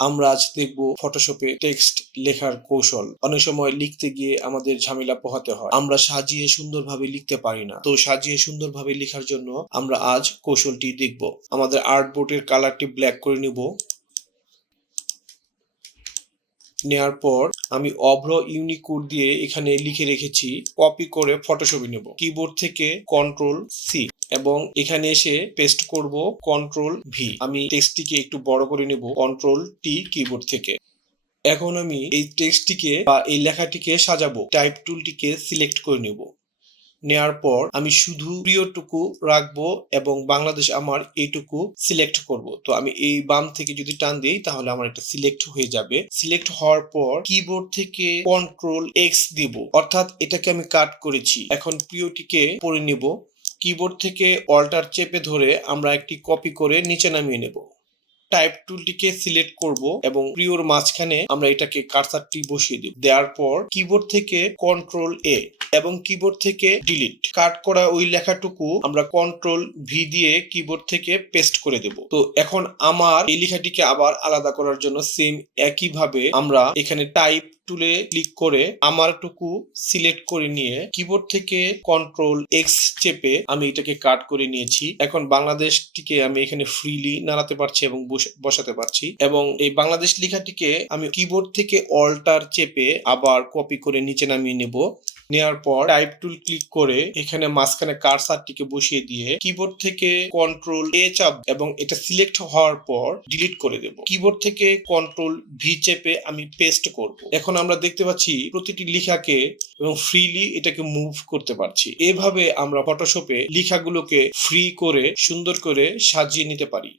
আমরা আজ দেখব ফটোশপে টেক্সট লেখার কৌশল। অনেক সময় লিখতে গিয়ে আমাদের ঝামেলা পোহাতে হয়, আমরা সাজিয়ে সুন্দরভাবে লিখতে পারি না। তো সাজিয়ে সুন্দরভাবে লেখার জন্য আমরা আজ কৌশলটি দেখব। আমাদের আর্টবোর্ডের কালারটি ব্ল্যাক করে নিব। নেয়ার পর আমি অভ্র ইউনিকোড দিয়ে এখানে লিখে রেখেছি, কপি করে ফটোশপে নেব। কিবোর্ড থেকে Ctrl+C এবং এখানে এসে পেস্ট করব Ctrl+V। আমি টেক্সটটিকে একটু বড় করে নেব Ctrl+T কিবোর্ড থেকে। এখন আমি এই টেক্সটটিকে বা এই লেখাটিকে সাজাবো। টাইপ টুলটিকে সিলেক্ট করে নেব। নেয়ার পর আমি শুধু প্রিয়টুকু রাখবো এবং বাংলাদেশ আমার এইটুকু সিলেক্ট করব। তো আমি এই বাম থেকে যদি টান দিই তাহলে আমার এটা সিলেক্ট হয়ে যাবে। সিলেক্ট হওয়ার পর কিবোর্ড থেকে Ctrl+X দিব, অর্থাৎ এটাকে আমি কাট করেছি। এখন প্রিয়টিকে পড়ে নেব। কিবোর্ড থেকে অল্টার চেপে ধরে আমরা একটি কপি করে নিচে নামিয়ে নেব। টাইপ টুলটিকে সিলেক্ট করব এবং প্রিয়র মাঝখানে আমরা এটাকে কার্সারটি বসিয়ে দেব। দেওয়ার পর কিবোর্ড থেকে Ctrl+A এবং কিবোর্ড থেকে ডিলিট। কাট করা ওই লেখাটুকু আমরা Ctrl+V দিয়ে কিবোর্ড থেকে পেস্ট করে দেব। তো এখন আমার এই লেখাটিকে আবার আলাদা করার জন্য সেম একইভাবে আমরা এখানে টাইপ টুলে ক্লিক করে আমারটুকু সিলেক্ট করে নিয়ে কিবোর্ড থেকে Ctrl+X চেপে আমি এটাকে কাট করে নিয়েছি। এখন বাংলাদেশটিকে আমি এখানে ফ্রিলি নাড়াতে পারছি এবং বসাতে পারছি এবং এই বাংলাদেশ লেখাটিকে আমি কিবোর্ড থেকে অল্টার চেপে আবার কপি করে নিচে নামিয়ে নেব। নেওয়ার পর টাইপ টুল ক্লিক করে এখানে মাঝখানে কার্সারটিকে বসিয়ে দিয়ে কিবোর্ড থেকে Ctrl+A চাপ এবং এটা সিলেক্ট হওয়ার পর ডিলিট করে দেব। কিবোর্ড থেকে Ctrl+V চেপে আমি পেস্ট করব। এখন আমরা দেখতে পাচ্ছি প্রতিটি লেখাকে এবং ফ্রিলি এটাকে মুভ করতে পারছি। এভাবে আমরা ফটোশপে লেখাগুলোকে ফ্রি করে সুন্দর করে সাজিয়ে নিতে পারি।